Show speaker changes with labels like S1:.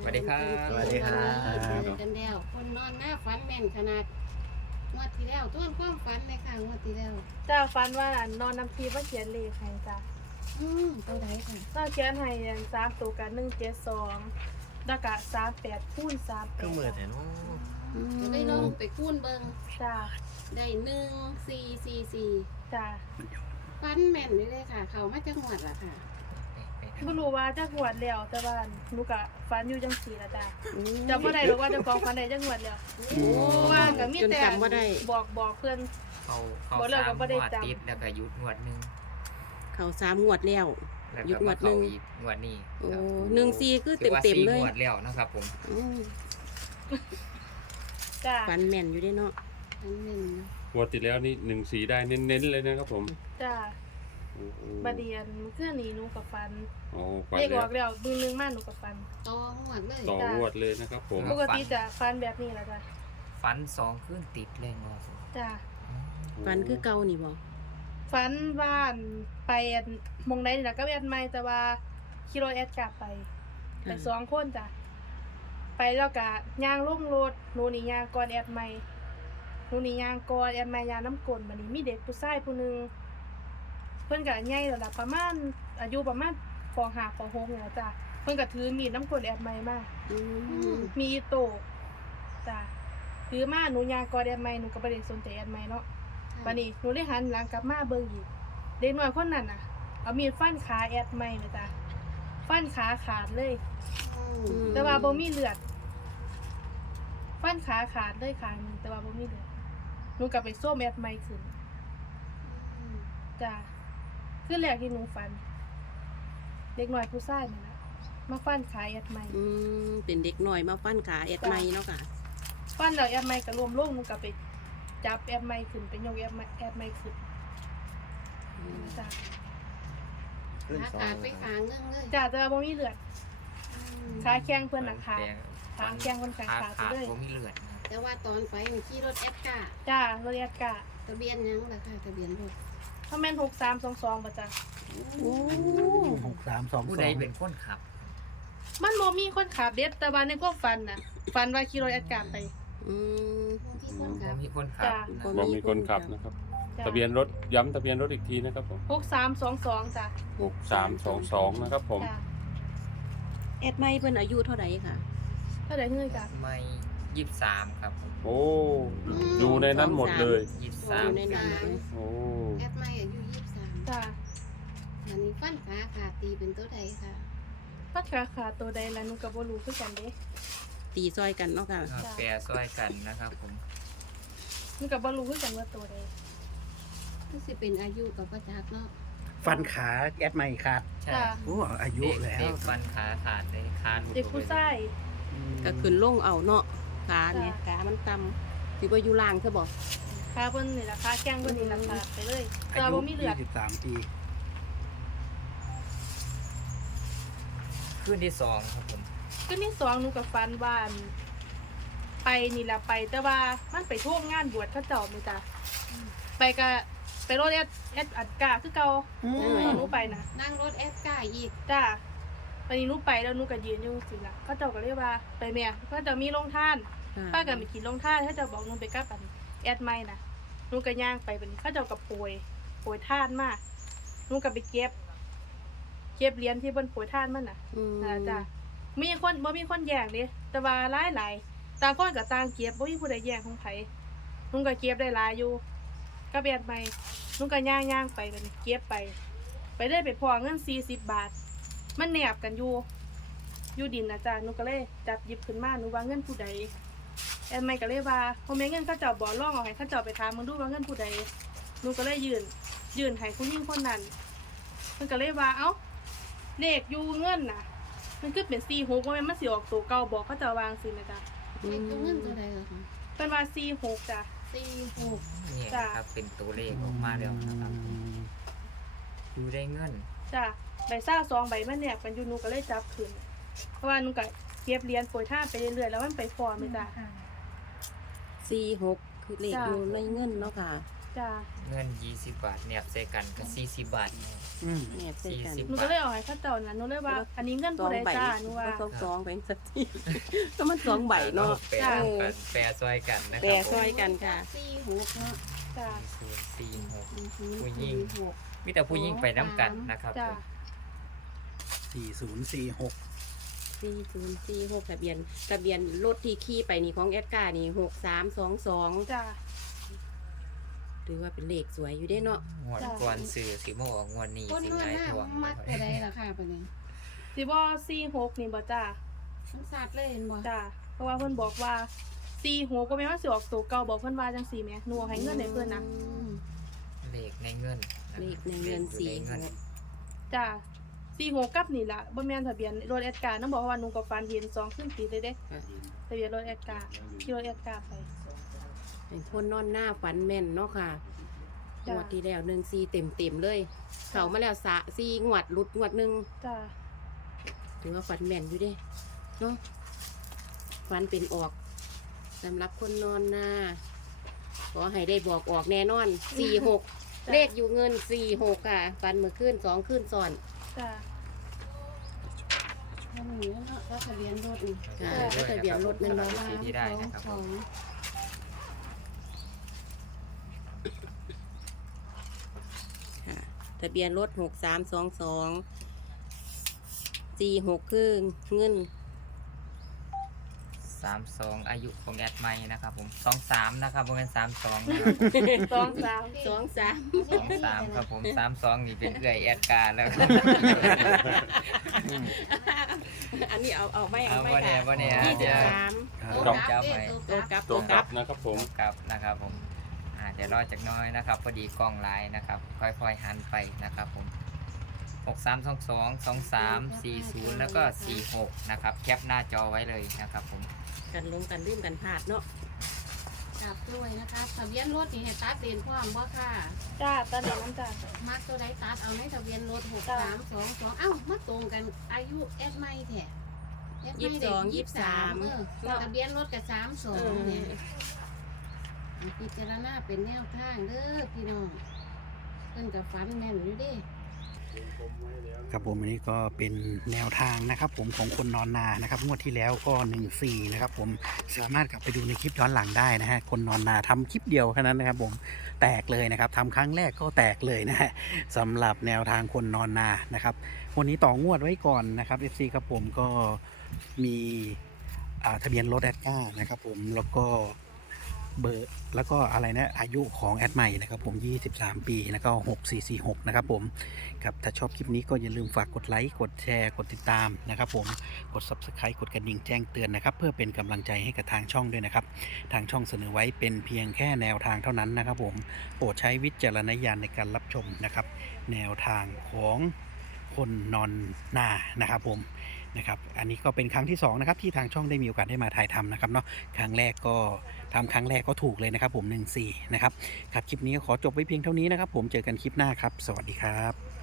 S1: สวัสดีครับ
S2: สวัสดีครับ
S3: กันแล้วคนนอนหน้าฝันแม่นขนาดงวดที่แล้วต้นความฝันเลยค่ะงวดที่แล้ว
S4: จ้าฟันว่านอนน้ำพีว่าเขียนเลขให้จ้า
S3: ตัวใดค่ะ
S4: เราเขียนให้3ตัวกัน172แล้วก็38คูณ38
S2: ก็เหมือนแต่เนาะ
S3: จะได้ลองไปคูณเบิง
S4: จ้า
S3: ได้1444
S4: จ้า
S3: ฝันแม่นเลยค่ะ เขามาจังหวัดละค่ะ
S4: บ่รู้ว่าจะหวดแล้วแต่ว่าหนูก็ฝันอยู่จังซี่ล่ะจ้าจำบ่ได้หรอกว่าเจ้าของฝันได้จังหวดแล้วเพราะว่าก็มี
S3: จน
S4: แต่
S3: จำว่าได้
S4: บอกเพิ่น
S1: เขา
S4: บ่เลิก
S1: สา
S4: กั
S1: ม
S4: บบ่ได้
S1: งวด
S4: จำ
S1: ติดแล้วก็หยุดงวดหนึง
S3: เขา3 งวดแล้ว
S1: แล้ว
S3: หยุ
S1: ก็
S3: ดงว
S1: มา
S3: ดหนึ่
S1: เข้าง อีกงวดนี้
S3: โอ้
S1: ครับ
S3: 14คือ
S1: ถือว่า
S3: เต็ม
S1: สี่
S3: ๆเลย
S1: งวดแล้วนะครับผม
S4: จ้า
S3: ฝันแม่นอยู่ได้เนาะฝันแม่น
S5: งวดที่แล้วนี่14ได้เน้นๆเลยนะครับผม
S4: จ้า
S5: โอ้โห
S4: บัดเดียนเมื่อนี้หนูก็ฝัน
S5: โอ้ฝัน
S4: เลขอ
S5: แล้
S4: อ
S5: ว
S4: กแล้วมื้อนึงมาหนูก็ฝัน
S3: ต่องวดเลย
S5: ต่องวดเลยนะครับผม
S4: ปกติจะฟันแบบนี้แหละจ้ะ
S1: ฝัน2คืนติดเลยงอผม
S4: จ้ะ
S3: ฝันคือเก่านี่บ่
S4: ฟันบ้านไปหมองใดนี่ล่ะก็แอดใหม่แต่ว่าขี่รถแอดกลับไป2คนจ้ะไปแล้วก็ย่างลงรถหนูนี่ย่างก่อนแอดใหม่หนูนี่ย่างก่อนแอดใหม่ย่างน้ำกลบัดนี้มีเด็กผู้ชายผู้หนึงเพิ่นก็ใหญ่แล้วล่ะประมาณอายุประมาณป .5 ป .6 นี่ล่ะจ้ะเพิ่นก็ถือมีดน้ำกลแอดใหม่มา
S3: อืม
S4: มีอีโต้จ้ะถือมาหนูย่างก่อนแอดใหม่หนูก็บ่ได้สนใจแอดใหม่เนาะ บัดนี้หนูได้หันหลังกลับมาเบิ่งอีกเด็กน้อยคนนั้นน่ะเอามีดฟันขาแอดไม่เลยจ้ะฟันขาขาดเลย แต่ว่าบ่มีเลือดฟันขาขาดเลยข้างหนึงแต่ว่าบ่มีเลือดหนูกลับไปส้มแอดไม่ขึ้นจ้ะคือแรกที่หนูฟัน เด็กน้อยผู้ชายนี่ล่ะมาฟันขาแอดไม่
S3: เป็นเด็กหน่อยมาฟันขาแอดไม้เนาะค่ะ
S4: ฟันแล้วแอดไม่ก็รวมลงหนูกลับไปจับแอดไม่ขึ้นไปยกแอดไม่ขึ้นจ้ะ
S2: ขึ้น
S3: ขา
S2: สอ
S3: ขาด
S2: ง
S3: ไปขางเงื่งเลย
S4: จ้ะแต่ว่าบ่มีเลือดขาแข้งเพิ่นน่ะขาด
S1: แต่
S4: ขาแข้งคนขา
S1: ขา
S4: ขาดไป
S1: ขาด
S4: เลย
S1: ผมมีเลือดนะ
S3: แต่ว่าตอนไปหนูขี่รถแอดกา
S4: จ้ารถแอดกะ
S3: ทะเบียนยังล่ะค่ะทะเบียนรถ
S4: ถ้าแม่น6322บ่จ้ะ
S3: โอ้
S2: 6322
S1: ผู้ใดเป็นคนขับ
S4: มันบ่มีคนขับเด็ดแต่ว่าในความฝันน่ะฝันว่าขี่รถแอดกะไป
S3: อืมที่คนขับ
S1: มีคนขับ
S4: จ้ะ
S1: นะ
S5: บอกมีคนขับนะครับ
S4: จ้ะ
S5: ทะเบียนรถย้ำทะเบียนรถอีกทีนะครับผม
S4: 6322จ้ะ
S5: 6322นะครับผม
S4: จ้ะ
S3: แอดไม้เพิ่นอายุเท่าไหร่ค่ะ
S4: เท่าใดเงินจ้ะ
S1: ไม่23ครับผม
S5: โอ้อยู่ในนั้นหมดเลย
S3: อยู่ในนั้นเลย
S5: โอ้
S3: แอดไม้อายุ23
S4: จ้ะ
S3: อันนี้ฟันขาขาดตีเป็นตัวใดค่ะ
S4: พัดขาขาตัวใดแล้วหนูก็บ่รู้คือกันเด้
S3: ตีซอยกันเนาะค่ะ
S1: ก็แปรซ้อยกันนะครับผม
S4: หนูก็บ่รู้คือกันว่าตัวใด
S3: ก็สิเป็นอายุกับประจักษ์เนาะ
S2: ฟันขาแอดไม่ขาด
S1: ใช่
S4: จ้ะ
S2: โอ้อายุแล้ว
S1: เด็กฟันขาขาดเลยขาดหลุ
S4: เด็กผู้ชาย
S3: ก็ขึ้นลงเอาเนาะขาเนี่ยขามันต่ำสิบ่อยู่ล่างซะบ่
S4: ขาเพิ่นนี่ล่ะขาแข้งเพิ่นนี่ล่ะขาดไปเลยแต่
S2: อา
S4: ว่า
S2: ยุ
S4: บ่มีเลือด
S2: 23 ปี
S1: คืนที่2ครับผม
S4: คืนที่2หนูก็ฝันว่าไปนี่ล่ะไปแต่ว่ามันไปท่วมงานบวชเขาเจ้าแม่จ้ะไปก็ไปรถแอดอัดกาคือเก่าตอนหนูไปน่ะ
S3: นั่งรถแอดกาอีก
S4: จ้าวันนี้หนูไปแล้วหนูก็ยืนอยู่สิล่ะเขาเจ้าก็เรียกว่าไปแม่เขาเจะมีโรงทานป้าก็ไปกินโรงทานเขาเจะบอกหนูไปกับอันแอดไม่นะหนูก็ย่างไปบัดนี้เขาเจ้าก็โปรยทานมาหนูก็ไปเก็บเหรียญที่บนโปรยทานมันน่ะนะจ้ามีคนบ่มีคนแย่งเด้แต่ว่าหลายต่างคนก็ต่างเก็บบ่มีผู้ใดแย่งของไผหนูก็เก็บได้หลายอยู่กับแอดไม่หนูก็ย่างไปบัดนี้เก็บไปได้ไปพอเงิน40 บาท มันแนบกันอยู่ดินนะจ๊ะหนูก็เลยจับหยิบขึ้นมาหนูว่าเงินผู้ใดแอนไม่ก็เลยว่าพอแม่เงินเขาเจ้าบ่ร้องเอาให้เขาเจ้าไปถามมึงดูว่าเงินผู้ใดหนูก็เลยยื่นให้ผู้หญิงคนนั้นเพิ่นก็เลยว่าเอ้าเลขอยู่เงินน่ะ มันคือเป็น46ว่าแม่นมันสิออกตัวเก่าบอกเขาเจ้าวางสินะจ๊ะ
S3: เลขตัวเงินตัวใดเหรอคะ
S4: เพิ่นว่า46จ้ะ
S3: 46
S1: เนี่ย
S4: จ้ะ
S1: ครับเป็นตัวเลขออกมาแล้วนะครับอยู่ได้เงิน
S4: จ้ะใบซ่า2ใบมันแนบกันอยู่หนูก็เลยจับขึ้นเพราะว่าหนูก็เก็บเหรียญโปรยทานไปเรื่อยๆแล้วมันไปฟอร์มเลยจ้ะ
S3: 46คือเลขอยู่ในเงินเนาะค่ะ
S4: จ้า
S1: เงิน20 บาทเนี่ยใส่กันก็40 บาท
S2: อืม
S6: แอบใส่กัน
S1: 40
S4: หนูก็เลยเอาให้เขาเจ้านั้นหนูเลยว่า อันนี้เงินผู้ใดจ้าหนูว่า
S6: ก็สองไปสักทีก็มัน2ใบเนาะ
S1: แปรกันแปรซอยกันนะค
S6: แปร
S1: รับ
S6: ซอยกันค่ะ
S3: 46เนาะ
S4: จ้า
S1: 046 ผู้หญิง มีแต่ผู้หญิงไปน้ำกันนะครับ
S4: จ้า
S2: 4046
S6: 4046ทะเบียนรถที่ขี่ไปนี่ของแอดการ์นี่6322
S4: จ้า
S6: ถือว่าเป็นเลขสวยอยู่เด้เนาะ
S1: งวดก่อนซื้อสิมาออกงวดนี้
S3: คน
S1: สิ
S3: นอน
S1: ไง
S3: หน้า
S1: ทวง
S3: มักตัวใดล่ะค่ะปะนี้
S4: สิบ่46นี่บ่จ้า
S3: มันสัตว์เลยเห็นบ่
S4: จ้าเพราะว่าเพิ่นบอกว่า46ก็แม่นว่าสิออกตัวเก่าบอกเพิ่นว่าจังซี่แหมหนูเอาให้เงินให้เพิ่นนะ
S1: เลขในเงินนะครับ
S6: เลขในเงิน
S1: ลขอยู่ในเงิน
S4: จ้า46กับนี่ล่ะบ่แม่นทะเบียนรถแอดการ์นำบอกว่าหนูก็ฝันเห็น2ขึ้นติดเลยเด้ทะเบียนรถแอดการ์ขี่รถแอดการ์ไป
S6: เป็นคนนอนหน้าฝันแม่นเนาะค่ะง
S4: จ้ะ
S6: วดที่แล้ว14เต็มเลย เขามาแล้ว4งวดหลุดงวดหนึง
S4: จ้า
S6: ถือว่าฝันแม่นอยู่เด้เนาะฝันเป็นออกสำหรับคนนอนหน้าขอให้ได้บอกออกแน่นอน46เลขอยู่เงิน46ค่ะฝันเมื่อคืน2คืนซ้อน
S4: จ้า
S3: มันเหนือเนาะก็ทะเบียนรถนี่
S6: ค่ะแล้วทะเบียนรถนั่นเนาะ
S1: ที่ได้นะครับผม
S6: ค่ะทะเบียนรถ6322 46คือเงิน
S1: 32อายุของแอดไมค์นะครับผม23นะครับบ่แม่น32นะครับ
S4: 2 3
S1: 23ครับผม32นี่เป็นเอื้อยแอดการ์แล้ว
S6: อันนี้เอาไม่
S1: เอา
S6: ไม่
S1: บ่แน่
S6: ค่ะ
S1: บ่แน่
S6: 23
S1: ตัวกลับไป
S6: ตัวกลับ
S5: ตัวกลับนะครับผม
S1: กลับนะครับผมเดี๋ยวรอจากน้อยนะครับพอดีกล้องไลน์นะครับ ค่อยๆหันไปนะครับผม6322 2340แล้วก็46นะครับแคปหน้าจอไว้เลยนะครับผม
S6: กันลงกันลืมกันพลาดเนาะ
S3: กลับด้วยนะคะทะเบียนรถนี่ให้ตัดเด่นพร้อมบ่ค่ะ
S4: จ้าตอนนี้น้ำจ้า
S3: มักตัวใดตัดเอาในทะเบียนรถ6322เอ้ามาตรงกันอายุแอดไม่แท้แอดไม่ได้23ทะเบียนรถกับ32เนี่ยพิจารณาเป็นแนวทางเด้อพี่น้องเพิ่นกับฟันแม่นอยู่เดิ
S2: ครับผมอันนี้ก็เป็นแนวทางนะครับผมของคนนอนนานะครับงวดที่แล้วก็14นะครับผมสามารถกลับไปดูในคลิปย้อนหลังได้นะฮะคนนอนนาทำคลิปเดียวแค่นั้นนะครับผมแตกเลยนะครับทำครั้งแรกก็แตกเลยนะฮะสำหรับแนวทางคนนอนนานะครับวันนี้ต่องวดไว้ก่อนนะครับ FC ครับผมก็มีทะเบียนรถแอดก้านะครับผมแล้วก็เบอร์แล้วก็อะไรนะอายุของแอดใหม่นะครับผม23 ปีแล้วก็6446นะครับผมครับถ้าชอบคลิปนี้ก็อย่าลืมฝากกดไลค์กดแชร์กดติดตามนะครับผมกด Subscribe กดกระดิ่งแจ้งเตือนนะครับเพื่อเป็นกำลังใจให้กับทางช่องด้วยนะครับทางช่องเสนอไว้เป็นเพียงแค่แนวทางเท่านั้นนะครับผมโปรดใช้วิจารณญาณในการรับชมนะครับแนวทางของคนนอนนานะครับผมนะครับอันนี้ก็เป็นครั้งที่2นะครับที่ทางช่องได้มีโอกาสได้มาถ่ายทำนะครับเนาะครั้งแรกก็ทำครั้งแรกก็ถูกเลยนะครับผม14นะครับครับคลิปนี้ก็ขอจบไว้เพียงเท่านี้นะครับผมเจอกันคลิปหน้าครับสวัสดีครับ